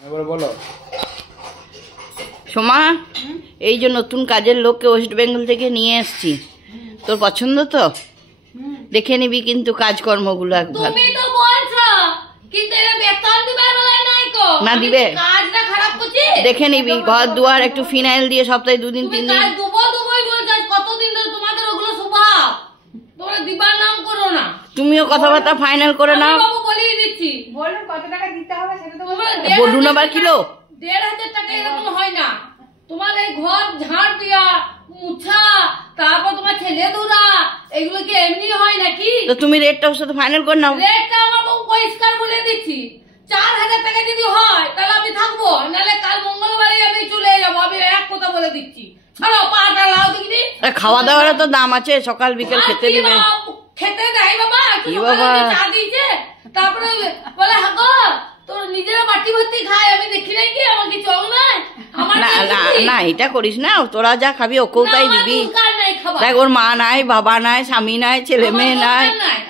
এবার বলো সোমা, এই যে নতুন কাজের লোককে ওয়েস্ট বেঙ্গল থেকে নিয়ে এসেছি, তোর পছন্দ তো? দেখে নিবি কিন্তু কাজকর্মগুলো একবার। তুমি তো বলছো কিন্তু এর বেতন দিবার বেলায় নাই কো না দিবে, কাজটা খারাপ করছি। দেখে নিবি, ঘর দুয়ার একটু ফিনাইল দিয়ে সপ্তাহে 2 দিন 3 দিন। কাজ দুবোই বলছো, কতদিন ধরে তোমাদের ওগুলো স্বভাব, তোমরা দিবার নাম করো না। তুমিও কথাবার্তা ফাইনাল করে নাও। বাবু বলিয়ে দিচ্ছি, বলুন কত টাকা দিতে হবে সেটা তো বলুন আবার কিলো 1,500 টাকা এরকম হয় না। তোমার এই ঘর ঝাড় দিয়া মুছা, তারপর তোমার ছেলে ধরা, এগুলো কি এমনি হয় নাকি? তো তুমি রেটটা ওর সাথে ফাইনাল করে নাও। রেটটা আমার বউ পরিষ্কার বলে দিচ্ছি, 4,000 টাকা যদি হয় তাহলে আমি থাকবো, নাহলে কাল মঙ্গলবারে আমি চলে যাবো। আমি এক কথা বলে দিচ্ছি, ছাড়ো পাটা লাও দিদি। খাওয়া দাওয়ার তো দাম আছে, সকাল বিকেল খেতে দিবে। খেতে দেয় বাবা, কি বাবা চা দিয়েছে, তারপরে বলে হাগো তোর নিজেরা বাটি ভর্তি খায়, আমি দেখি নাই কি আমার কি চল নাই? আমার না না না, এটা করিস না, তোরা যা খাবি ওকেও তাই দিবি। দেখ ওর মা নাই, বাবা নাই, স্বামী নাই, ছেলে মেয়ে নাই।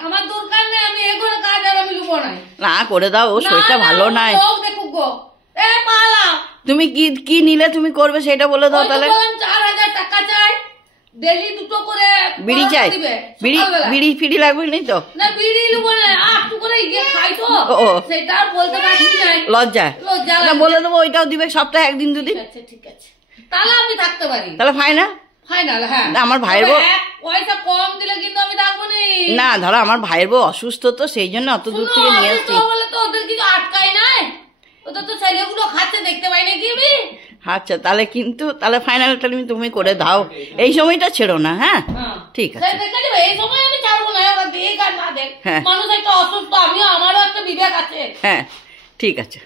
আমার দরকার নাই, আমি এগুলো কাজ আর আমি লুবো নাই। না করে দাও, ও শরীরটা ভালো নাই। দেখুক গো, এ পালা তুমি কি কি নিলে তুমি করবে সেটা বলে দাও তাহলে। 4,000 টাকা চাই, ডেলি দুটো করে বিড়ি চাই, বিড়ি ফিড়ি লাগবে নি তো? না বিড়ি লুবো না, একটু করে গিয়ে খাই তো, সেটা আর বলতে পারছি না। লজ্জা না, বলে দেবো ওইটাও দিবে সপ্তাহে 1 দিন 2 দিন। ঠিক আছে, তাহলে আমি থাকতে পারি। তাহলে ফাইনাল ফাইনাল, হ্যাঁ। আমার ভাইয়ের বউ পয়সা কম দিলে কিন্তু আমি থাকবো না, ধরো আমার ভাইয়ের বউ অসুস্থ তো সেই জন্য অত দূর থেকে নিয়ে আসছি। বলে তো ওদের কিছু আটকাই নাই, ওদের তো ছেলেগুলো খাচ্ছে দেখতে পাই নাকি আমি। আচ্ছা তাহলে কিন্তু তাহলে ফাইনালটা তুমি করে দাও, এই সময়টা ছেড়ো না। হ্যাঁ ঠিক আছে, এই সময় আমি ছাড়বো না, ওরা দেখ আর না দেখ, হ্যাঁ মানুষ একটা অসুস্থ, আমিও আমারও একটা বিবেক আছে। হ্যাঁ ঠিক আছে।